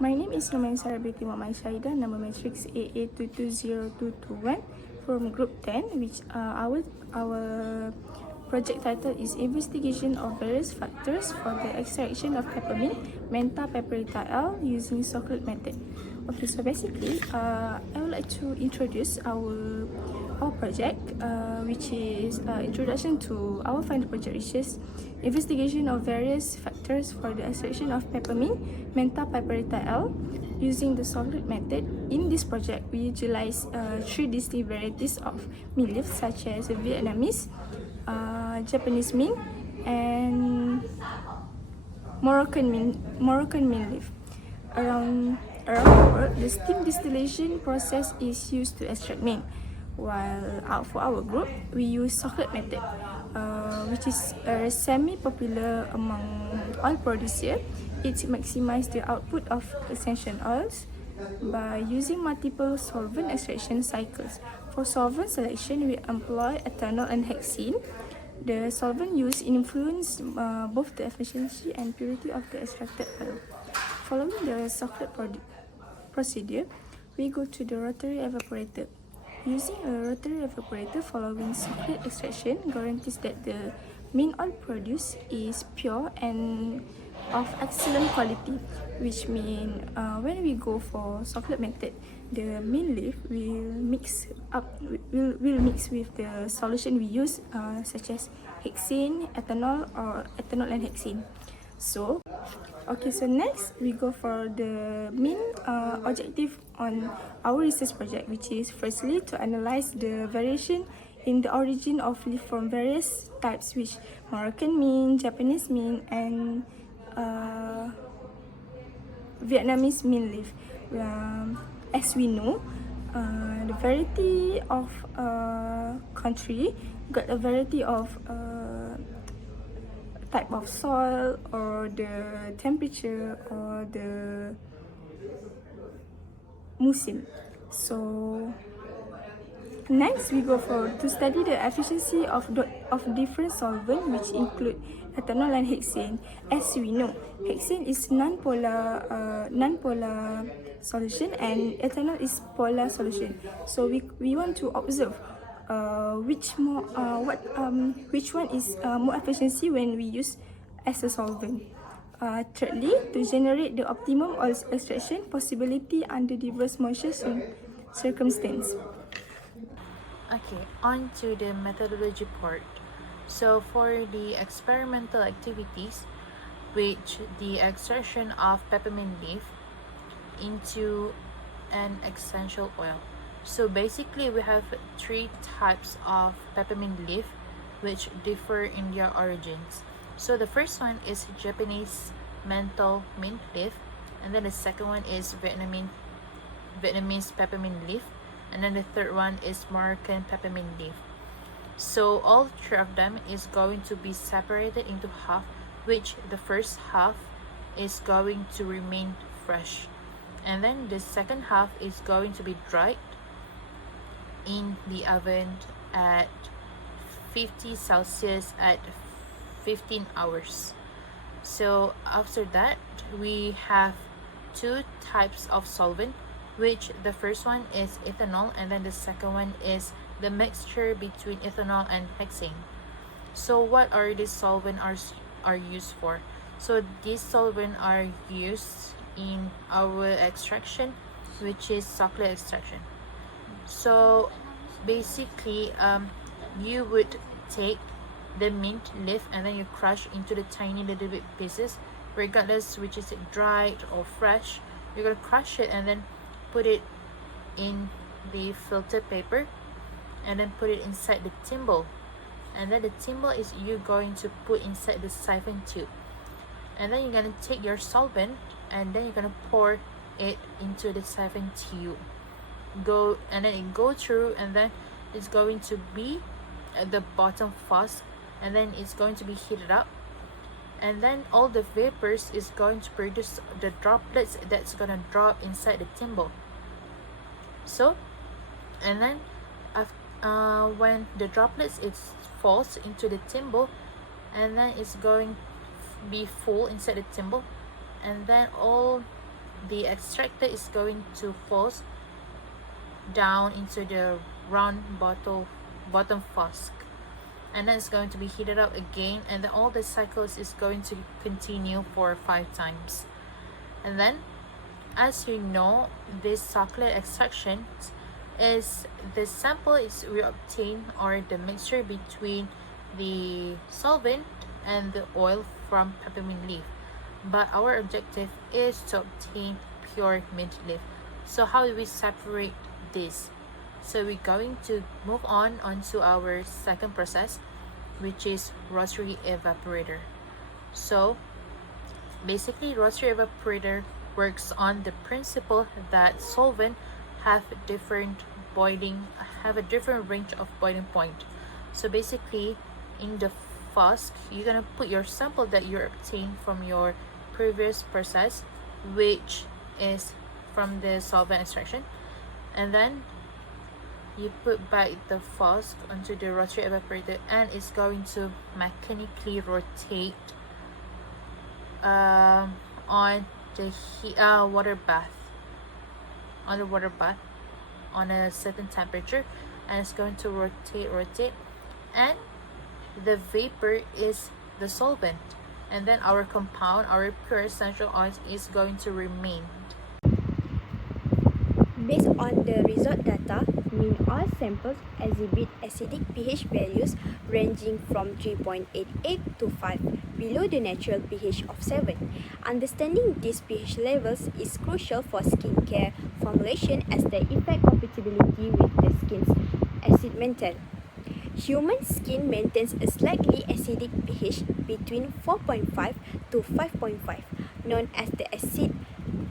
My name is Noman Sarabiti Muhammad Shaida, number matrix AA220221 from Group 10, which our project title is Investigation of Various Factors for the Extraction of Peppermint, Mentha Piperita L using Chocolate Method. Okay, so basically, I would like to introduce our project, which is introduction to our final project, which is investigation of various factors for the extraction of peppermint, Mentha Piperita L, using the solid method. In this project, we utilize 3 distinct varieties of mint leaves, such as Vietnamese, Japanese mint, and Moroccan mint leaf. Around the world, the steam distillation process is used to extract mint. While for our group, we use chocolate method, which is semi-popular among oil producers. It maximizes the output of essential oils by using multiple solvent extraction cycles. For solvent selection, we employ ethanol and hexene. The solvent used influence both the efficiency and purity of the extracted oil. Following the chocolate procedure, we go to the rotary evaporator. Using a rotary evaporator following chocolate extraction guarantees that the mint oil produced is pure and of excellent quality, which means when we go for chocolate method, the mint leaf will mix with the solution we use, such as hexane, ethanol, or ethanol and hexane. So next we go for the main objective on our research project, which is firstly to analyze the variation in the origin of leaf from various types, which Moroccan mint, Japanese mint, and Vietnamese mint leaf. As we know, the variety of country got a variety of type of soil, or the temperature, or the musim. So next we go for to study the efficiency of different solvent, which include ethanol and hexane. As we know, hexane is non-polar solution, and ethanol is polar solution. So we want to observe which one is more efficiency when we use as a solvent. Thirdly, to generate the optimum oil extraction possibility under diverse moisture circumstances. Okay, on to the methodology part. So for the experimental activities, which the extraction of peppermint leaf into an essential oil. So basically we have 3 types of peppermint leaf which differ in their origins. So the first one is Japanese menthol mint leaf, and then the second one is Vietnamese peppermint leaf, and then the third one is Moroccan peppermint leaf. So all 3 of them is going to be separated into half, which the first half is going to remain fresh, and then the second half is going to be dried in the oven at 50 Celsius at 15 hours. So after that, we have 2 types of solvent, which the first one is ethanol, and then the second one is the mixture between ethanol and hexane. So what are these solvent are used for? So these solvent are used in our extraction, which is chocolate extraction. So basically, you would take the mint leaf and then you crush into the tiny little bit pieces, regardless which is it dried or fresh. You're gonna crush it and then put it in the filter paper, and then put it inside the thimble, and then the thimble is you going to put inside the siphon tube, and then you're gonna take your solvent and then you're gonna pour it into the siphon tube, and then it go through, and then it's going to be at the bottom first, and then it's going to be heated up, and then all the vapors is going to produce the droplets that's gonna drop inside the thimble. So, and then when the droplets falls into the thimble, and then it's going to be full inside the thimble, and then all the extractor is going to fall down into the round bottom flask, and then it's going to be heated up again, and then all the cycles is going to continue for 5 times. And then, as you know, this chocolate extraction is the sample is we obtain, or the mixture between the solvent and the oil from peppermint leaf, but our objective is to obtain pure mint leaf. So how do we separate this? So we're going to move on to our second process, which is rotary evaporator. So basically, rotary evaporator works on the principle that solvent have a different range of boiling point. So basically, in the flask, you're gonna put your sample that you obtained from your previous process, which is from the solvent extraction, and then you put back the flask onto the rotary evaporator, and it's going to mechanically rotate on the water bath on a certain temperature, and it's going to rotate, and the vapor is the solvent, and then our compound, our pure essential oils, is going to remain. Based on the result data, mean oil samples exhibit acidic pH values ranging from 3.88 to 5, below the natural pH of 7. Understanding these pH levels is crucial for skincare formulation as they affect compatibility with the skin's acid mantle. Human skin maintains a slightly acidic pH between 4.5 to 5.5, known as the acid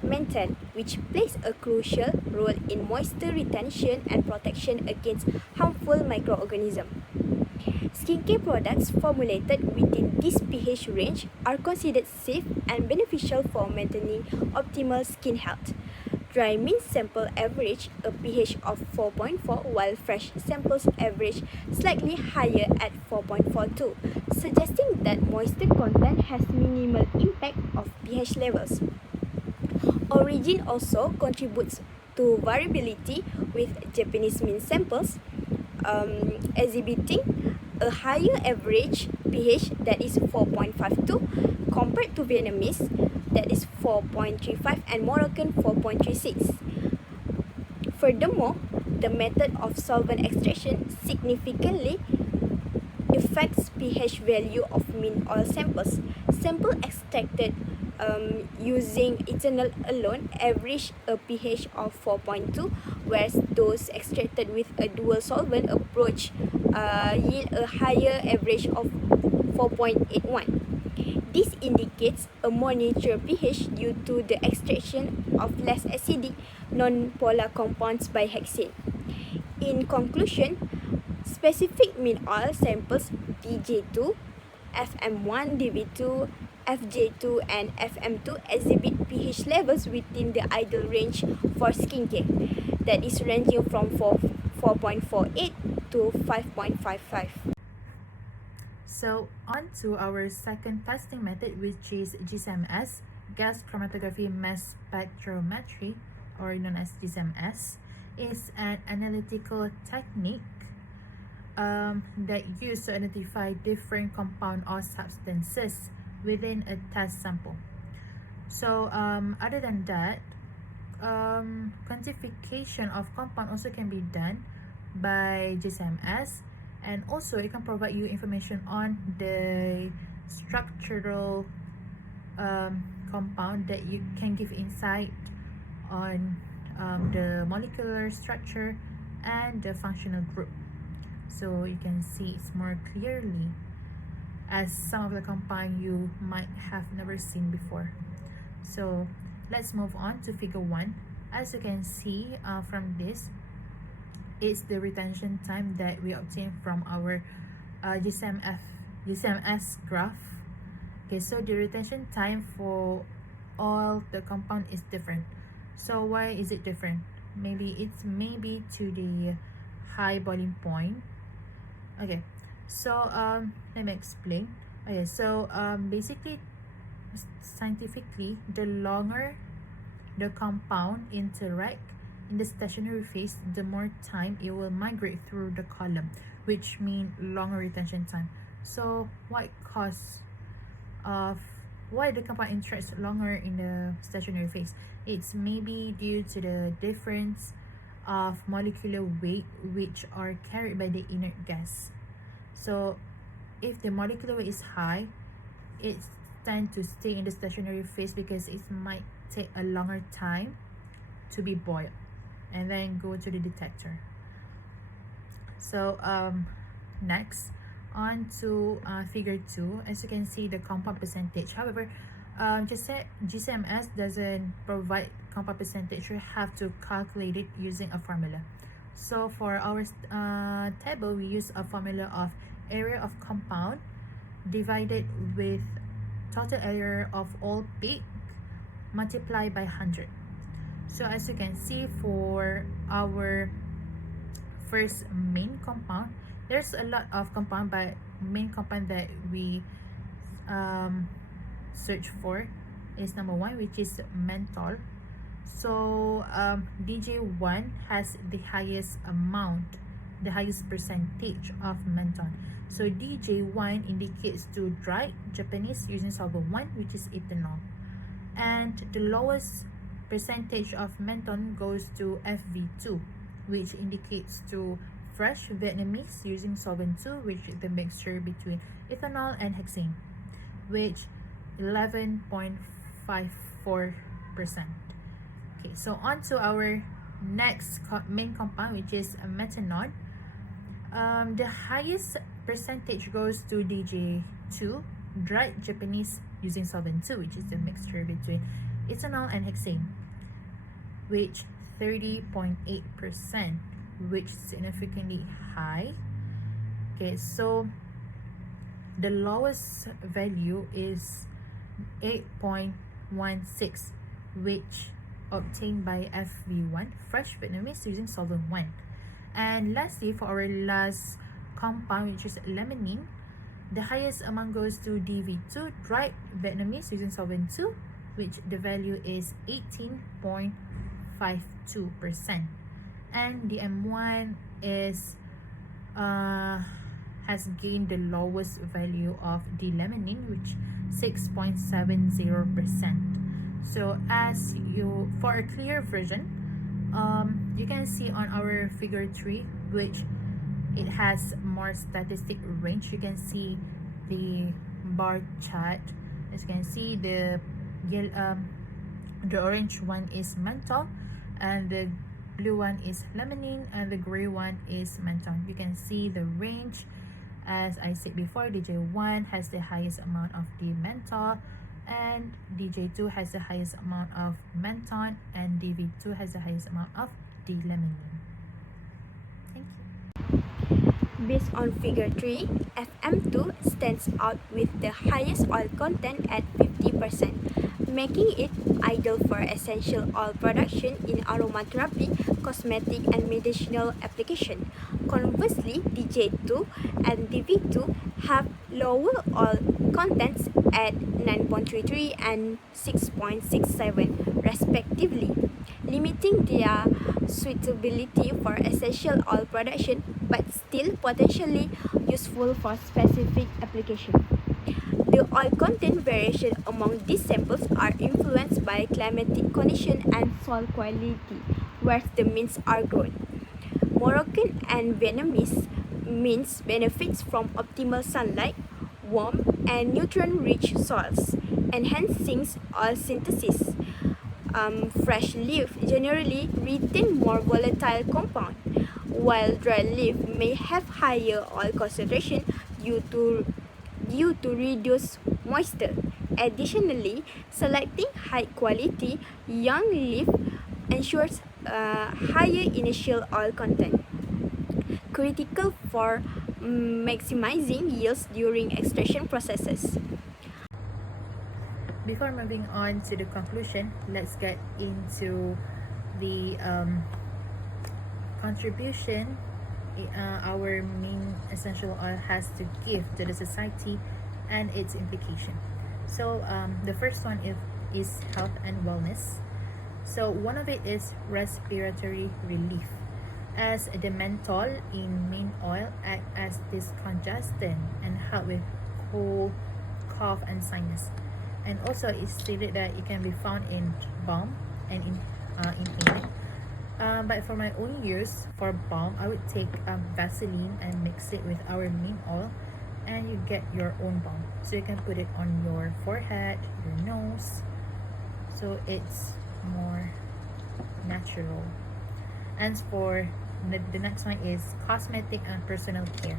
mantle, which plays a crucial role in moisture retention and protection against harmful microorganisms. Skincare products formulated within this pH range are considered safe and beneficial for maintaining optimal skin health. Dry mint sample average a pH of 4.4, while fresh samples average slightly higher at 4.42, suggesting that moisture content has minimal impact of pH levels. Origin also contributes to variability, with Japanese mint samples exhibiting a higher average pH that is 4.52 compared to Vietnamese that is 4.35 and Moroccan 4.36. Furthermore, the method of solvent extraction significantly affects pH value of mint oil samples. Sample extracted using ethanol alone average a pH of 4.2, whereas those extracted with a dual solvent approach yield a higher average of 4.81. This indicates a more neutral pH due to the extraction of less acidic non-polar compounds by hexane. In conclusion, specific mint oil samples DJ2, FM1, DV2, FJ2 and FM2 exhibit pH levels within the ideal range for skincare, that is ranging from 4.48 to 5.55. So on to our second testing method, which is GCMS, gas chromatography mass spectrometry, or known as GCMS, is an analytical technique that used to identify different compound or substances within a test sample. So other than that, quantification of compound also can be done by GCMS, and also it can provide you information on the structural compound that you can give insight on the molecular structure and the functional group, so you can see it's more clearly, as some of the compound you might have never seen before. So let's move on to figure 1. As you can see from this, it's the retention time that we obtain from our GCMS graph. Okay, so the retention time for all the compound is different. So why is it different? Maybe it's to the high boiling point. Okay, so let me explain. Okay, so basically, scientifically, the longer the compound interact in the stationary phase, the more time it will migrate through the column, which mean longer retention time. So what cause of why the compound interacts longer in the stationary phase? It's maybe due to the difference of molecular weight which are carried by the inert gas. So if the molecular weight is high, it's tend to stay in the stationary phase because it might take a longer time to be boiled and then go to the detector. So next, on to figure 2. As you can see, the compound percentage. However, GCMS doesn't provide compound percentage. You have to calculate it using a formula. So for our table, we use a formula of area of compound divided with total area of all peak multiplied by 100. So as you can see, for our first main compound, there's a lot of compound, but main compound that we search for is number 1, which is menthol. So DJ1 has the highest amount, the highest percentage of menthol. So DJ1 indicates to dry Japanese using solvent 1, which is ethanol. And the lowest percentage of menthol goes to FV2, which indicates to fresh Vietnamese using solvent 2, which is the mixture between ethanol and hexane, which 11.54%. Okay, so on to our next main compound, which is methanol. The highest percentage goes to DJ2, dried Japanese using solvent 2, which is the mixture between ethanol and hexane, which 30.8%, which is significantly high. Okay, so the lowest value is 8.16, which obtained by FV1, fresh Vietnamese using solvent 1. And lastly, for our last compound, which is limonene, the highest amount goes to DV2, dried Vietnamese using solvent 2, which the value is 18.52%. And the M1 is has gained the lowest value of the limonene, which 6.70%. So as you, for a clear version, you can see on our figure 3, which it has more statistic range. You can see the bar chart. As you can see, the orange one is menthol, and the blue one is limonene, and the gray one is menthol. You can see the range. As I said before, DJ1 has the highest amount of the menthol, and DJ2 has the highest amount of menthol, and DV2 has the highest amount of the limonene. Thank you. Based on figure 3, FM2 stands out with the highest oil content at 50%, making it ideal for essential oil production in aromatherapy, cosmetic, and medicinal application. Conversely, DJ2 and DV2 have lower oil contents at 9.33 and 6.67 respectively, limiting their suitability for essential oil production but still potentially useful for specific application. The oil content variation among these samples are influenced by climatic condition and soil quality, where the means are grown. Moroccan and Vietnamese means benefits from optimal sunlight, warm and nutrient-rich soils, enhancing oil synthesis. Fresh leaf generally retain more volatile compound, while dry leaf may have higher oil concentration due to reduced moisture. Additionally, selecting high-quality young leaf ensures higher initial oil content, critical for maximizing yields during extraction processes. Before moving on to the conclusion, let's get into the contribution our main essential oil has to give to the society and its implication. So the first one is health and wellness. So one of it is respiratory relief, as the menthol in mint oil act as decongestant and help with cold, cough, and sinus. And also, it's stated that it can be found in balm and in inhalant. But for my own use, for balm, I would take Vaseline and mix it with our mint oil, and you get your own balm. So you can put it on your forehead, your nose. So it's more natural. And for the next one is cosmetic and personal care.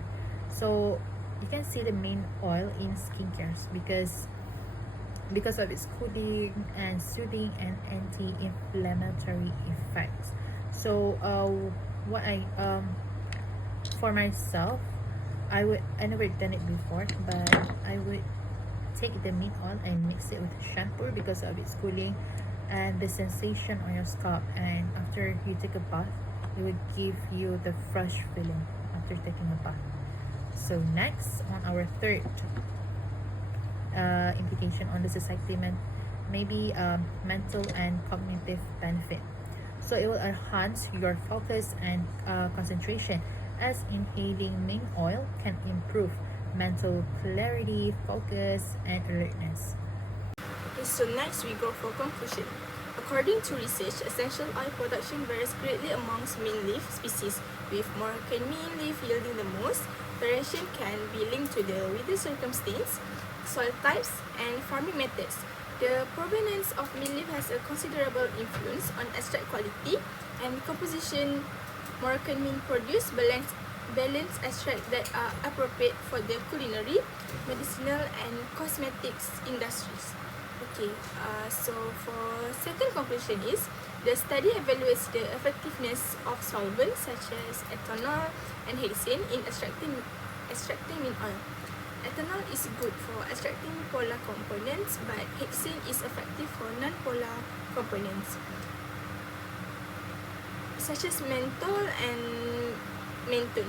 So you can see the main oil in skincares because of its cooling and soothing and anti-inflammatory effects. So what I for myself, I never done it before, but I would take the mint oil and mix it with shampoo because of its cooling and the sensation on your scalp, and after you take a bath it would give you the fresh feeling after taking a bath. So next, on our third implication on the society, maybe mental and cognitive benefit. So it will enhance your focus and concentration, as inhaling mint oil can improve mental clarity, focus, and alertness. Okay, so next we go for conclusion. According to research, essential oil production varies greatly amongst mint leaf species, with Moroccan mint leaf yielding the most. Variation can be linked to the weather circumstance, soil types, and farming methods. The provenance of mint leaf has a considerable influence on extract quality and composition. Moroccan mint produce balanced extracts that are appropriate for the culinary, medicinal, and cosmetics industries. Okay, so for second conclusion is the study evaluates the effectiveness of solvents such as ethanol and hexane in extracting mint oil. Ethanol is good for extracting polar components, but hexane is effective for non-polar components, such as menthol and menthol.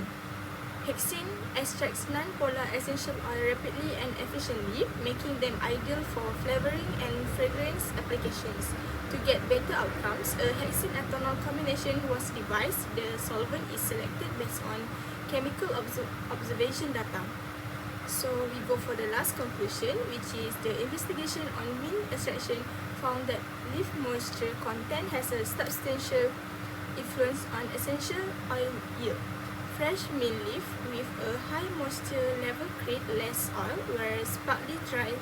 Hexane extracts non-polar essential oil rapidly and efficiently, making them ideal for flavoring and fragrance applications. To get better outcomes, a hexane-ethanol combination was devised. The solvent is selected based on chemical observation data. So we go for the last conclusion, which is the investigation on mint extraction found that leaf moisture content has a substantial influence on essential oil yield. Fresh mint leaf with a high moisture level create less oil, whereas partly dry